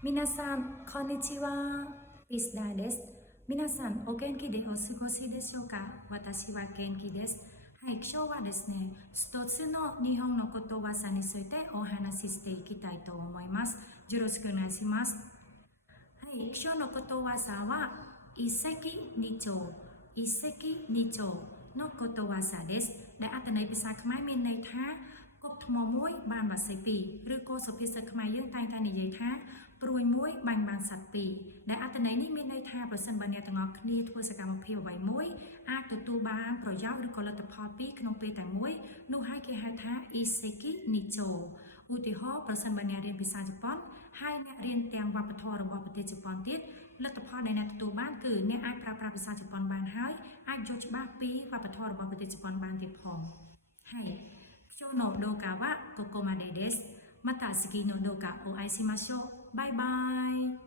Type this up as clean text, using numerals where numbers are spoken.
皆さん、こんにちは。ピスダーです。皆さん、お元気でお過ごしでしょうか？私は元気です。はい、今日はですね、一つの日本のことわざについてお話ししていきたいと思います。よろしくお願いします。はい、今日のことわざは、一石二鳥。一石二鳥のことわざです。ដែលអត្ថន័យភាសាខ្មែរមានន័យថាកុកថ្មមួយបានបាសីពីរឬក៏សុភាសិតខ្មែរយើងតែងតែនិយាយថាព្រួយមួយបាញ់បានសត្វពីរដែលអត្ថន័យនេះមានន័យថាប្រសិនបើអ្នកទាំងអស់គ្នាធ្វើសកម្មភាពអ្វីមួយអាចទទួលបានប្រយោជន៍ឬក៏លទ្ធផលពីរក្នុងពេលតែមួយនោះហើយគេហៅថាអ៊ីសេគីនីជូឧទាហរណ៍ប្រសិនបើអ្នករៀនភាសាជប៉ុនហើយអ្នករៀនទាំងវប្បធម៌របស់ប្រទេសជប៉ុនទៀតលទ្ធផលដែលអ្នកទទួលបានគឺអ្នកអាចប្រើប្រាស់ភាសាជប៉ុនបានហើយអាចយល់ច្បាស់ពីវប្បធម៌របស់ប្រទេសជប៉ុនបានទៀតផងはい今日の動画はここまでです。また次の動画お会いしましょう。バイバイ。